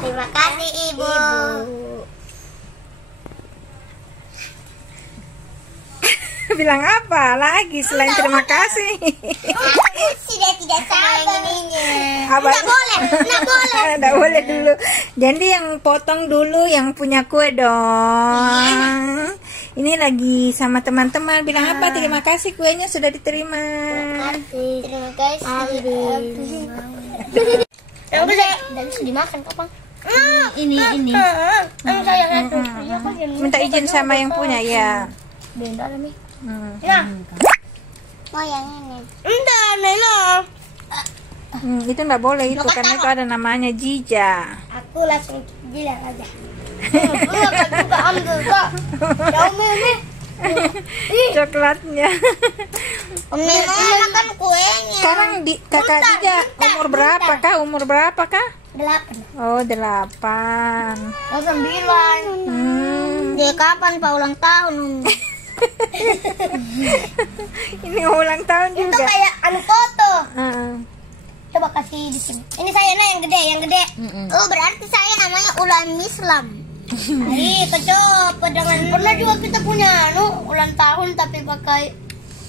Terima kasih Ibu. Bilang apa lagi selain terima kasih? Aku sudah tidak sabar. Apa? Nggak boleh, nggak boleh. Nggak boleh dulu. Jadi yang potong dulu yang punya kue dong. Ini lagi sama teman-teman. Bilang apa? Terima kasih kuenya sudah diterima. Terima kasih. Yang bisa dimakan kapan? Ini. Saya Minta izin sama yang punya ya. Bentar nih. Ya. Oh yang ini. Enggak, Nela. Itu nggak boleh itu karena itu ada namanya Jija. Aku langsung bilang aja. Enggak juga ambil kok. Jauh ini. Coklatnya. Memang makan kuenya. Sekarang kakak Jija umur berapa kah? Umur berapa kah? 8. Oh 8. Oh 9. Dia kapan Pak ulang tahun? Ini ulang tahun Itu juga. kayak anu foto. Coba Coba kasih di sini. Ini saya yang gede. Oh berarti saya namanya Ulan Islam. Ih kecop. Pernah juga kita punya ulang tahun tapi pakai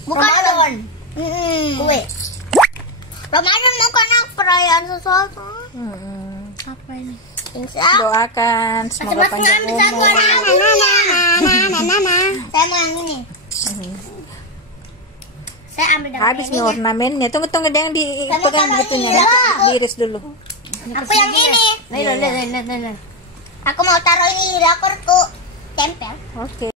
Ramadan. Kue. Ramadan mau kan perayaan sesuatu. Apa ini? Doakan semoga panjang umur. Saya mau yang ini. Saya ambil Habis nih ornamennya. Tunggu jangan dipegang gitunya. Diiris dulu. Aku yang ini. Aku mau taruh ini di rakorku. Tempel. Oke.